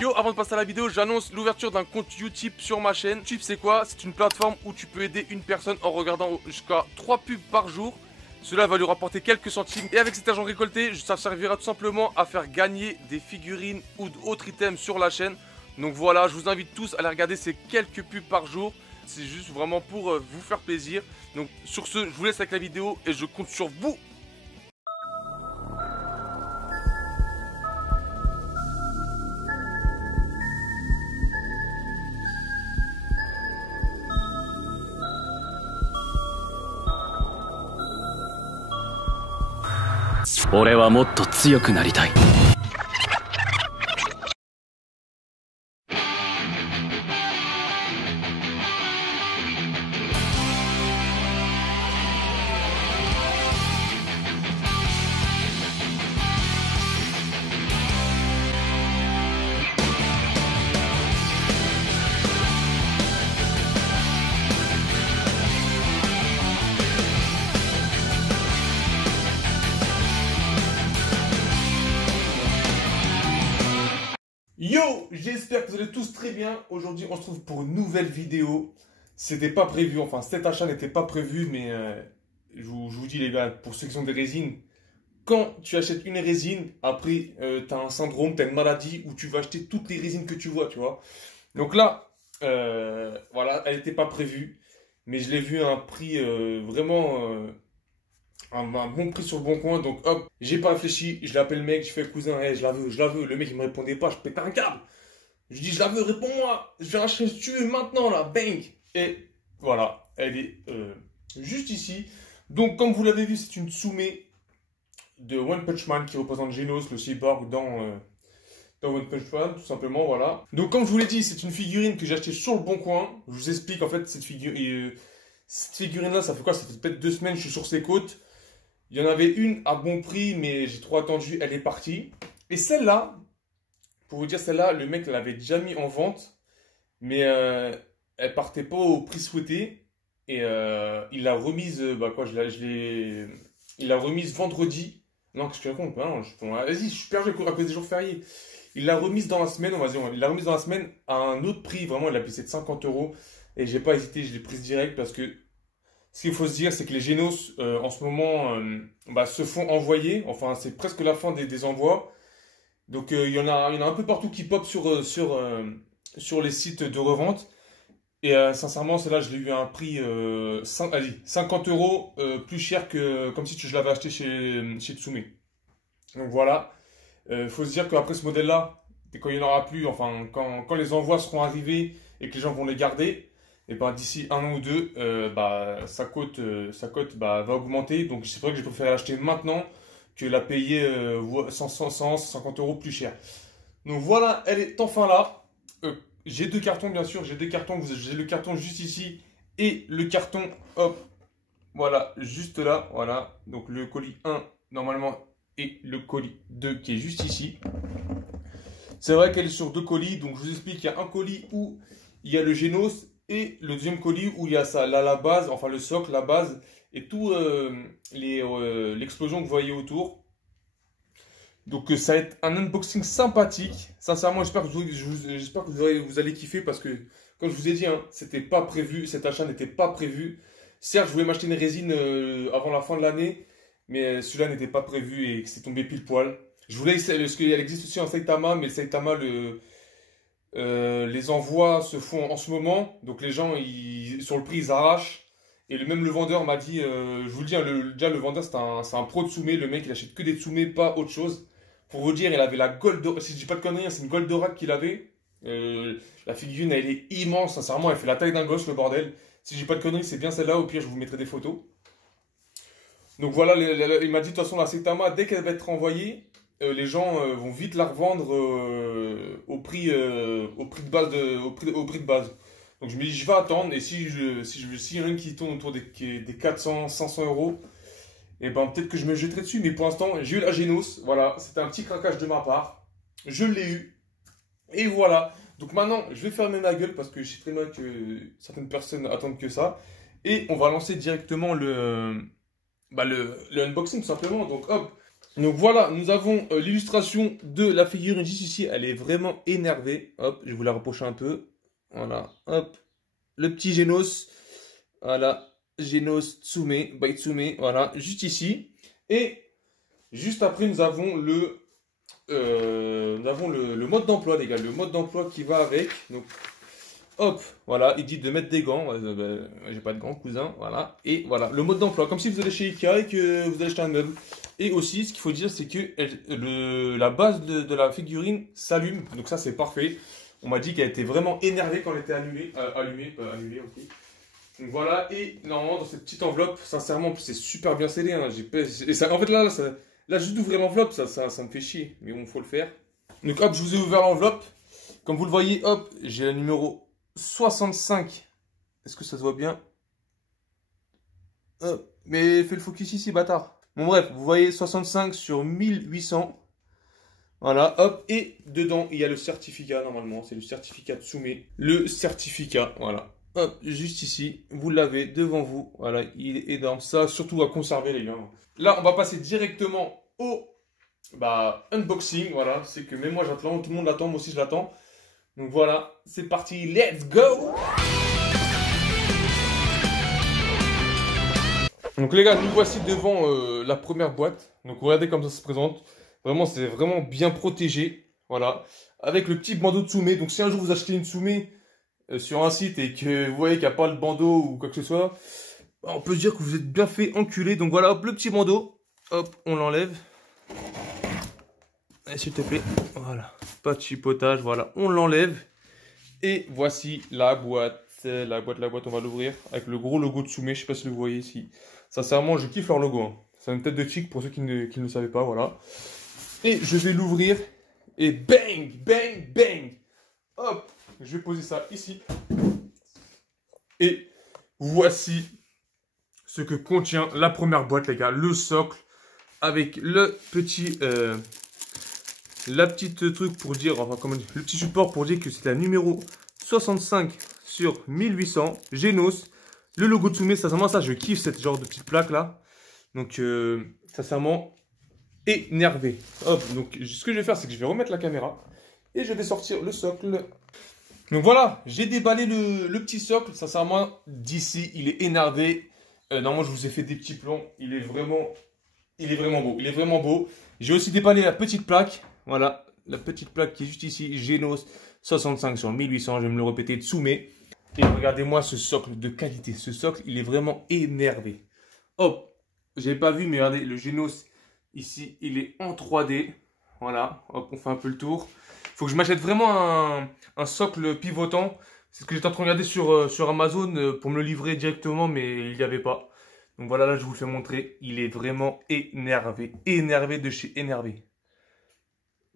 Yo, avant de passer à la vidéo, j'annonce l'ouverture d'un compte Utip sur ma chaîne. Utip, c'est quoi? C'est une plateforme où tu peux aider une personne en regardant jusqu'à 3 pubs par jour. Cela va lui rapporter quelques centimes. Et avec cet argent récolté, ça servira tout simplement à faire gagner des figurines ou d'autres items sur la chaîne. Donc voilà, je vous invite tous à aller regarder ces quelques pubs par jour. C'est juste vraiment pour vous faire plaisir. Donc sur ce, je vous laisse avec la vidéo et je compte sur vous.俺はもっと強くなりたい。Yo, j'espère que vous allez tous très bien. Aujourd'hui, on se trouve pour une nouvelle vidéo. C'était pas prévu, enfin cet achat n'était pas prévu, mais je vous dis les gars, pour ceux qui ont des résines, quand tu achètes une résine, après tu as un syndrome, tu as une maladie où tu vas acheter toutes les résines que tu vois, tu vois. Donc là, voilà, elle n'était pas prévue, mais je l'ai vue à un prix vraiment... un bon prix sur le bon coin, donc hop, j'ai pas réfléchi, je l'appelle le mec, je fais cousin, hey, je la veux, je la veux. Le mec il me répondait pas, je pète un câble. Je dis je la veux, réponds-moi, je vais acheter si tu veux maintenant là, bang. Et voilà, elle est juste ici. Donc comme vous l'avez vu, c'est une Tsume de One Punch Man qui représente Genos, le cyborg dans One Punch Man, tout simplement, voilà. Donc comme je vous l'ai dit, c'est une figurine que j'ai achetée sur le bon coin. Je vous explique en fait cette figurine là, ça fait quoi? Ça fait peut-être 2 semaines que je suis sur ses côtes. Il y en avait une à bon prix, mais j'ai trop attendu, elle est partie. Et celle-là, pour vous dire, celle-là, le mec l'avait déjà mis en vente, mais elle partait pas au prix souhaité. Et il l'a remise, il l'a remise vendredi. Non, qu'est-ce que je raconte? Non, vas-y, je suis perdu à cause des jours fériés. Il l'a remise dans la semaine, on va dire, il l'a remise dans la semaine à un autre prix, vraiment, il a payé de 50 €. Et j'ai pas hésité, je l'ai prise direct parce que ce qu'il faut se dire, c'est que les Genos, en ce moment, se font envoyer. Enfin, c'est presque la fin des envois. Donc, il y en a un peu partout qui pop sur les sites de revente. Et sincèrement, celle-là, je l'ai eu à un prix 50 € plus cher que comme si je l'avais acheté chez Tsume. Donc voilà. Il faut se dire qu'après ce modèle-là, quand il n'y en aura plus, enfin, quand les envois seront arrivés et que les gens vont les garder, et ben d'ici un an ou deux, sa cote va augmenter. Donc c'est vrai que j'ai préféré l'acheter maintenant que la payer 150 € plus cher. Donc voilà, elle est enfin là. J'ai 2 cartons bien sûr, j'ai le carton juste ici et le carton, hop, voilà, juste là, voilà. Donc le colis 1 normalement et le colis 2 qui est juste ici. C'est vrai qu'elle est sur 2 colis, donc je vous explique, il y a un colis où il y a le Genos et le deuxième colis où il y a ça, là, la base, enfin le socle, la base et tout l'explosion que vous voyez autour. Donc ça va être un unboxing sympathique. Sincèrement, j'espère que vous allez kiffer parce que, comme je vous ai dit, hein, c'était pas prévu, cet achat n'était pas prévu. Certes, je voulais m'acheter une résine avant la fin de l'année, mais celui-là n'était pas prévu et c'est tombé pile poil. Je voulais, parce qu'elle existe aussi en Saitama, mais le Saitama, les envois se font en ce moment, donc les gens sur le prix ils arrachent. Et même le vendeur m'a dit, je vous le dis, hein, déjà le vendeur c'est un pro de Tsume, le mec il achète que des Tsume, pas autre chose. Pour vous dire, il avait la Goldorak, si je dis pas de conneries, c'est une Goldorak qu'il avait. La figurine elle est immense, sincèrement elle fait la taille d'un gosse le bordel. Si je dis pas de conneries, c'est bien celle-là, au pire je vous mettrai des photos. Donc voilà, il m'a dit de toute façon la Saitama, dès qu'elle va être envoyée, les gens vont vite la revendre au prix de base. Donc je me dis, je vais attendre, et si y en a une qui tourne autour des 400, 500 €, et ben peut-être que je me jetterai dessus. Mais pour l'instant, j'ai eu la Genos, voilà, c'était un petit craquage de ma part. Je l'ai eu, et voilà. Donc maintenant, je vais fermer ma gueule parce que je sais très bien que certaines personnes attendent que ça. Et on va lancer directement le unboxing tout simplement. Donc hop, Donc voilà, nous avons l'illustration de la figurine juste ici. Elle est vraiment énervée. Hop, je vais vous la reprocher un peu. Voilà, hop. Le petit Genos. Voilà, Genos Tsume, Baitsume. Voilà, juste ici. Et juste après, nous avons le mode d'emploi, les gars. Le mode d'emploi qui va avec. Donc, hop, voilà, il dit de mettre des gants. J'ai pas de gants, cousin. Voilà, et voilà, le mode d'emploi. Comme si vous allez chez Ikea et que vous allez acheter un meuble. Et aussi, ce qu'il faut dire, c'est que la base de la figurine s'allume. Donc ça, c'est parfait. On m'a dit qu'elle était vraiment énervée quand elle était allumée, ok. Donc voilà, et normalement, dans cette petite enveloppe, sincèrement, c'est super bien scellé. Hein, et ça, en fait, là, juste d'ouvrir l'enveloppe, ça me fait chier. Mais bon, faut le faire. Donc hop, je vous ai ouvert l'enveloppe. Comme vous le voyez, hop, j'ai le numéro 65. Est-ce que ça se voit bien? Mais fais le focus ici, bâtard. Bon bref, vous voyez 65 sur 1800. Voilà, hop, et dedans, il y a le certificat, normalement. C'est le certificat Tsume. Le certificat, voilà. Hop, juste ici, vous l'avez devant vous. Voilà, il est énorme. Ça, surtout à conserver, les gars. Là, on va passer directement au unboxing. Voilà, c'est que même moi, j'attends. Tout le monde l'attend, moi aussi, je l'attends. Donc voilà, c'est parti, let's go! Donc les gars, nous voici devant la première boîte. Donc regardez comme ça se présente. Vraiment, c'est vraiment bien protégé. Voilà. Avec le petit bandeau de Tsume. Donc si un jour vous achetez une Tsume sur un site et que vous voyez qu'il n'y a pas le bandeau ou quoi que ce soit, on peut se dire que vous êtes bien fait enculer. Donc voilà, hop, le petit bandeau. Hop, on l'enlève. S'il te plaît. Voilà. Pas de chipotage. Voilà, on l'enlève. Et voici la boîte. La boîte, on va l'ouvrir. Avec le gros logo de Tsume. Je sais pas si vous voyez ici. Sincèrement, je kiffe leur logo. Hein. C'est une tête de chic pour ceux qui ne le savaient pas. Voilà. Et je vais l'ouvrir. Et bang, bang, bang. Hop. Je vais poser ça ici. Et voici ce que contient la première boîte, les gars. Le socle. Avec le petit... la petite truc pour dire... Enfin, comment dire, le petit support pour dire que c'est la numéro 65 sur 1800. Genos. Le logo Tsume, sincèrement, ça, je kiffe cette genre de petite plaque là. Donc, sincèrement, énervé. Hop, donc, ce que je vais faire, c'est que je vais remettre la caméra et je vais sortir le socle. Donc voilà, j'ai déballé le petit socle. Sincèrement, d'ici, il est énervé. Normalement, je vous ai fait des petits plans. Il est vraiment beau. Il est vraiment beau. J'ai aussi déballé la petite plaque. Voilà, la petite plaque qui est juste ici. Genos 65 sur 1800. Je vais me le répéter, Tsume. Et regardez-moi ce socle de qualité. Ce socle, il est vraiment énervé. Hop, j'avais pas vu, mais regardez, le Genos, ici, il est en 3D. Voilà, hop, on fait un peu le tour. Il faut que je m'achète vraiment un socle pivotant. C'est ce que j'étais en train de regarder sur Amazon pour me le livrer directement, mais il n'y avait pas. Donc voilà, là, je vous le fais montrer. Il est vraiment énervé. Énervé de chez énervé.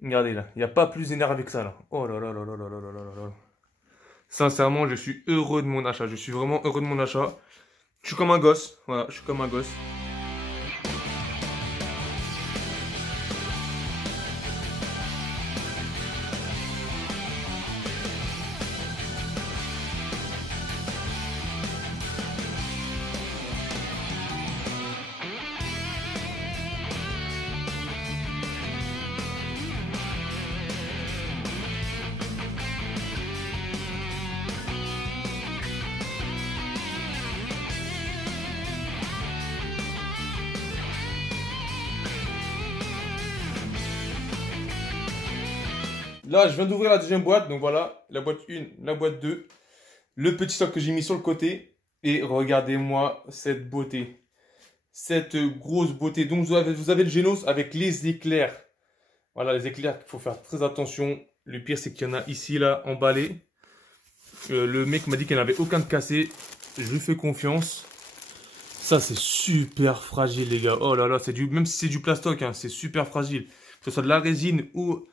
Regardez là, il n'y a pas plus énervé que ça là. Oh là là là là là là là là là. Sincèrement, je suis heureux de mon achat. Je suis vraiment heureux de mon achat. Je suis comme un gosse. Voilà, je suis comme un gosse. Là, je viens d'ouvrir la deuxième boîte. Donc voilà, la boîte 1, la boîte 2. Le petit socle que j'ai mis sur le côté. Et regardez-moi cette beauté. Cette grosse beauté. Donc vous avez le Genos avec les éclairs. Voilà, les éclairs, il faut faire très attention. Le pire, c'est qu'il y en a ici, là, emballé. Le mec m'a dit qu'il n'y en avait aucun de cassé. Je lui fais confiance. Ça, c'est super fragile, les gars. Oh là là, même si c'est du plastoc, hein, c'est super fragile. Que ce soit de la résine ou...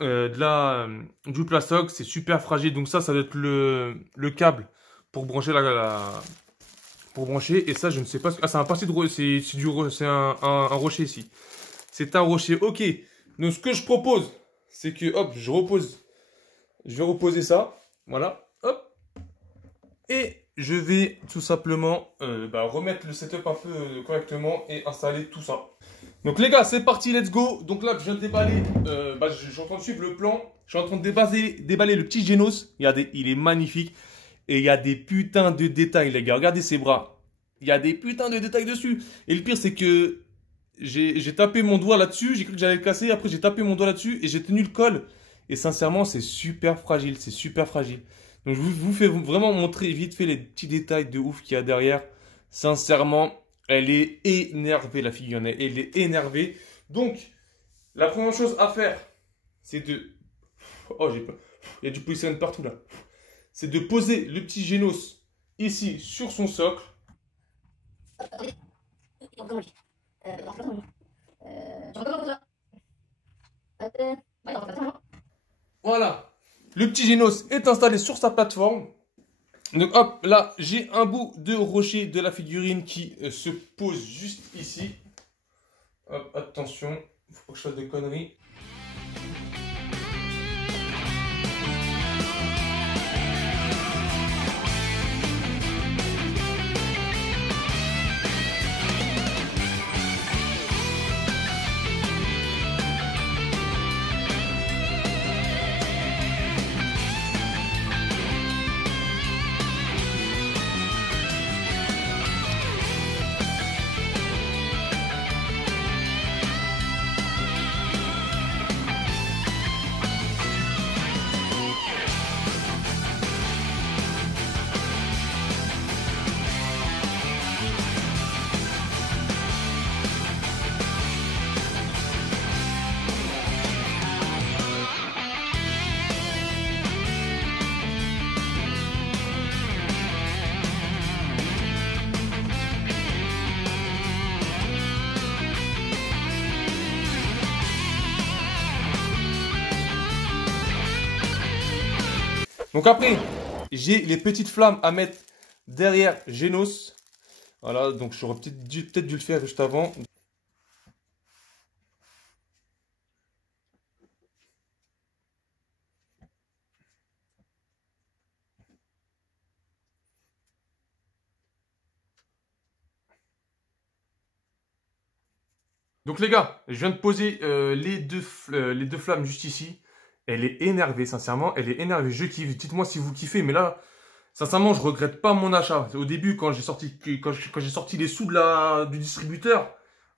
du plastoc, c'est super fragile. Donc ça doit être le câble pour brancher pour brancher. Et ça, je ne sais pas. Ah, c'est un parti de c'est un rocher ici. C'est un rocher. Ok. Donc ce que je propose, c'est que hop, je vais reposer ça. Voilà. Hop. Et je vais tout simplement remettre le setup un peu correctement et installer tout ça. Donc les gars, c'est parti, let's go. Donc là, je viens de déballer, je suis en train de suivre le plan. Je suis en train de déballer le petit Genos. Regardez, il est magnifique. Et il y a des putains de détails, les gars. Regardez ses bras. Il y a des putains de détails dessus. Et le pire, c'est que j'ai tapé mon doigt là-dessus. J'ai cru que j'allais le casser. Après, j'ai tapé mon doigt là-dessus et j'ai tenu le col. Et sincèrement, c'est super fragile. C'est super fragile. Donc, je vous fais vraiment montrer vite fait les petits détails de ouf qu'il y a derrière. Sincèrement, elle est énervée, la figurine. Elle est énervée. Donc, la première chose à faire, c'est de... Oh, j'ai peur. Il y a du positionnement partout là. C'est de poser le petit Genos ici sur son socle. Voilà. Le petit Genos est installé sur sa plateforme. Donc hop, là, j'ai un bout de rocher de la figurine qui se pose juste ici. Hop, attention, il faut pas que je fasse de conneries. Donc après, j'ai les petites flammes à mettre derrière Genos. Voilà, donc j'aurais peut-être dû le faire juste avant. Donc les gars, je viens de poser les deux flammes juste ici. Elle est énervée, sincèrement, elle est énervée. Je kiffe. Dites-moi si vous kiffez, mais là, sincèrement, je regrette pas mon achat. Au début, quand j'ai sorti les sous du distributeur,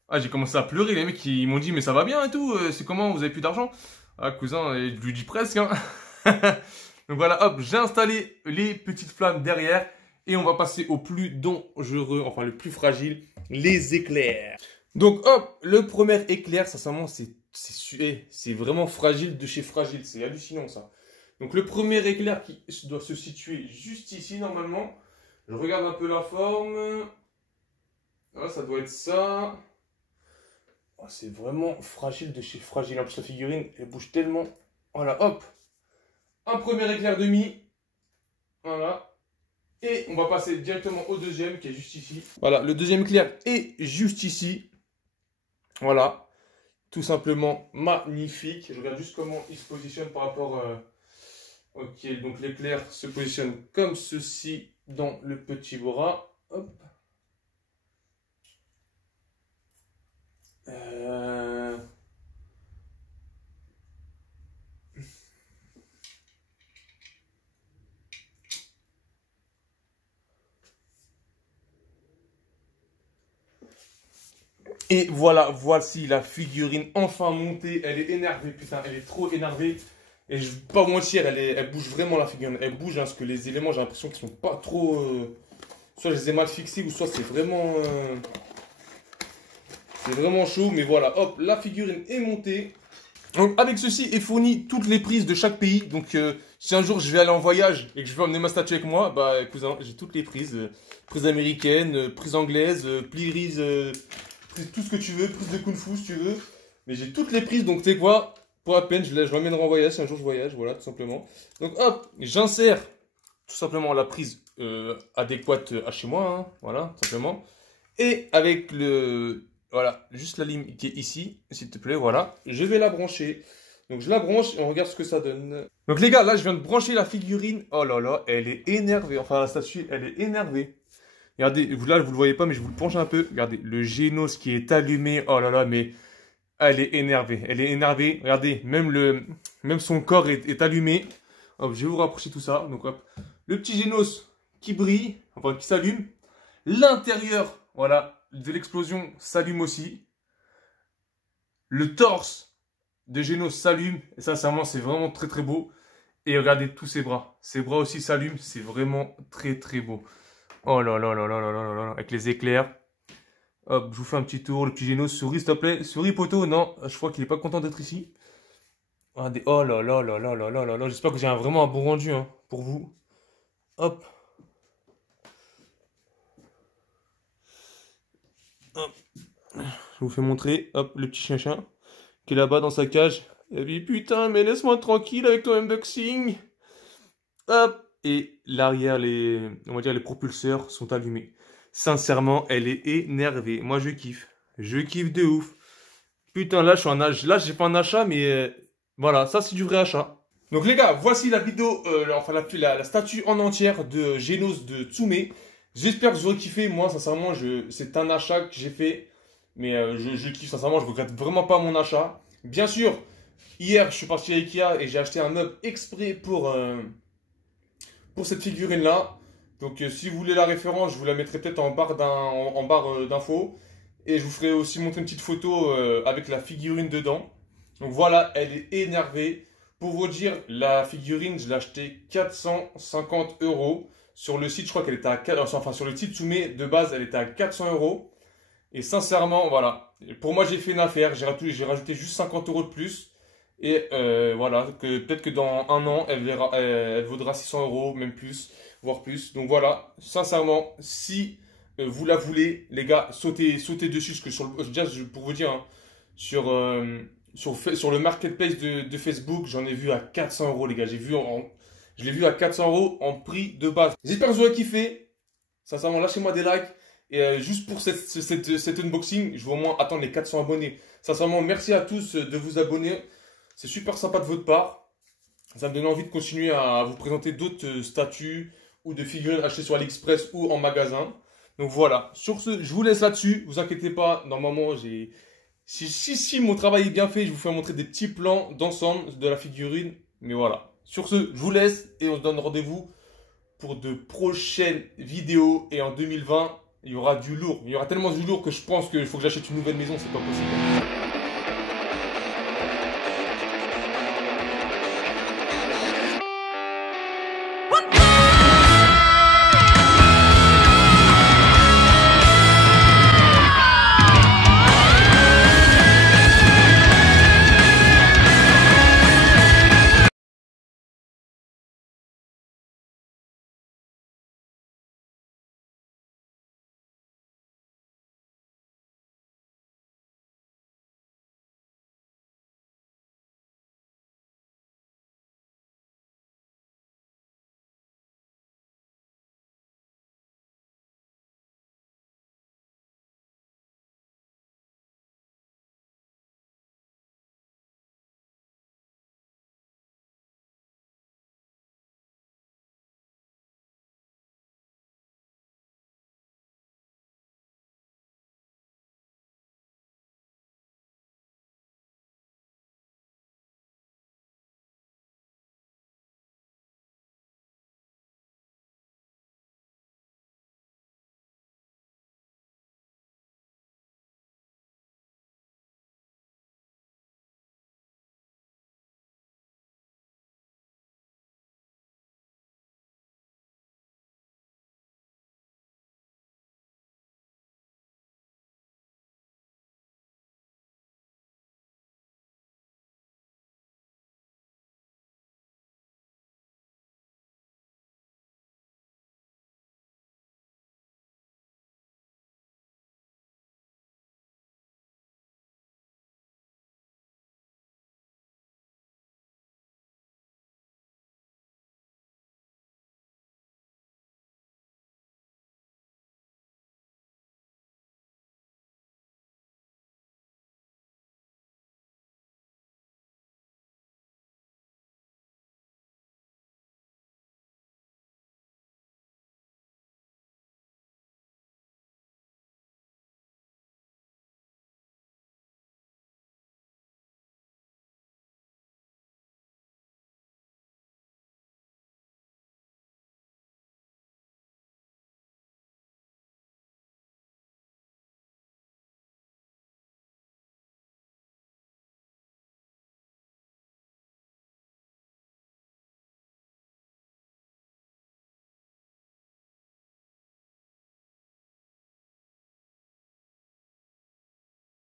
ah, j'ai commencé à pleurer. Les mecs, ils m'ont dit, mais ça va bien et tout. C'est comment, vous avez plus d'argent? Ah, cousin, je lui dis presque. Hein. Donc voilà, hop, j'ai installé les petites flammes derrière. Et on va passer au plus dangereux, enfin le plus fragile, les éclairs. Donc hop, le premier éclair, sincèrement, c'est vraiment fragile de chez fragile. C'est hallucinant ça. Donc le premier éclair qui doit se situer juste ici normalement. Je regarde un peu la forme. Ah, ça doit être ça. Oh, c'est vraiment fragile de chez fragile. En plus la figurine, elle bouge tellement. Voilà, hop. Un premier éclair demi. Voilà. Et on va passer directement au deuxième qui est juste ici. Voilà, le deuxième éclair est juste ici. Voilà. Tout simplement magnifique. Je regarde juste comment il se positionne par rapport... Ok, donc l'éclair se positionne comme ceci dans le petit bras. Hop. Et voilà, voici la figurine enfin montée. Elle est énervée, putain, elle est trop énervée. Et je vais pas vous mentir, elle bouge vraiment la figurine. Elle bouge, hein, parce que les éléments, j'ai l'impression qu'ils sont pas trop... soit je les ai mal fixés, ou soit c'est vraiment chaud. Mais voilà, hop, la figurine est montée. Donc avec ceci est fourni toutes les prises de chaque pays. Donc si un jour je vais aller en voyage et que je veux emmener ma statue avec moi, bah cousin, j'ai toutes les prises. Prises américaines, prises anglaises, prises, tout ce que tu veux, prises de kung fu si tu veux. Mais j'ai toutes les prises, donc tu sais quoi, pour la peine, je l'emmènerai en voyage si un jour je voyage, voilà, tout simplement. Donc hop, j'insère tout simplement la prise adéquate à chez moi, hein, voilà, tout simplement. Et avec voilà, juste la ligne qui est ici, s'il te plaît, voilà. Je vais la brancher. Donc je la branche et on regarde ce que ça donne. Donc les gars, là je viens de brancher la figurine. Oh là là, elle est énervée. Enfin la statue, elle est énervée. Regardez, là, vous le voyez pas, mais je vous le penche un peu. Regardez, le Genos qui est allumé. Oh là là, mais elle est énervée. Elle est énervée. Regardez, même son corps est allumé. Hop, je vais vous rapprocher tout ça. Donc, hop, le petit Genos qui brille, enfin qui s'allume. L'intérieur, voilà, de l'explosion s'allume aussi. Le torse de Genos s'allume. Et ça, c'est vraiment très très beau. Et regardez tous ses bras. Ses bras aussi s'allument. C'est vraiment très très beau. Oh là là là là là là là là. Avec les éclairs. Hop, je vous fais un petit tour. Le petit Genos, souris s'il te plaît. Souris poteau. Non, je crois qu'il est pas content d'être ici. Regardez. Oh là là là là là là là là. J'espère que j'ai vraiment un bon rendu hein, pour vous. Hop. Hop. Je vous fais montrer. Hop, le petit chien qui est là-bas dans sa cage. Il a dit putain, mais laisse-moi tranquille avec ton unboxing. Hop. Et l'arrière, on va dire les propulseurs sont allumés. Sincèrement, elle est énervée. Moi, je kiffe. Je kiffe de ouf. Putain, là, là, j'ai fait un achat, mais voilà, ça, c'est du vrai achat. Donc, les gars, voici la vidéo, enfin, la statue en entière de Genos de Tsume. J'espère que vous aurez kiffé. Moi, sincèrement, c'est un achat que j'ai fait. Mais je kiffe, sincèrement, je regrette vraiment pas mon achat. Bien sûr, hier, je suis parti à Ikea et j'ai acheté un meuble exprès pour cette figurine-là. Donc, si vous voulez la référence, je vous la mettrai peut-être en barre d'infos. Et je vous ferai aussi montrer une petite photo avec la figurine dedans. Donc voilà, elle est énervée. Pour vous dire, la figurine, je l'ai achetée 450 €. Sur le site, je crois qu'elle était à 400, enfin sur le site Tsume de base, elle était à 400 €. Et sincèrement, voilà. Pour moi, j'ai fait une affaire. J'ai rajouté juste 50 € de plus. Et voilà, peut-être que dans un an, elle vaudra 600 €, même plus, voire plus. Donc voilà, sincèrement, si vous la voulez, les gars, sautez dessus. Parce que déjà, pour vous dire, hein, sur le marketplace de Facebook, j'en ai vu à 400 €, les gars. Je l'ai vu à 400 € en prix de base. J'espère que vous avez kiffé. Sincèrement, lâchez-moi des likes. Et juste pour cet unboxing, je vais au moins attendre les 400 abonnés. Sincèrement, merci à tous de vous abonner. C'est super sympa de votre part. Ça me donne envie de continuer à vous présenter d'autres statues ou de figurines achetées sur AliExpress ou en magasin. Donc voilà. Sur ce, je vous laisse là-dessus. Vous inquiétez pas. Normalement, si mon travail est bien fait, je vous fais montrer des petits plans d'ensemble de la figurine. Mais voilà. Sur ce, je vous laisse et on se donne rendez-vous pour de prochaines vidéos. Et en 2020, il y aura du lourd. Il y aura tellement du lourd que je pense qu'il faut que j'achète une nouvelle maison. C'est pas possible.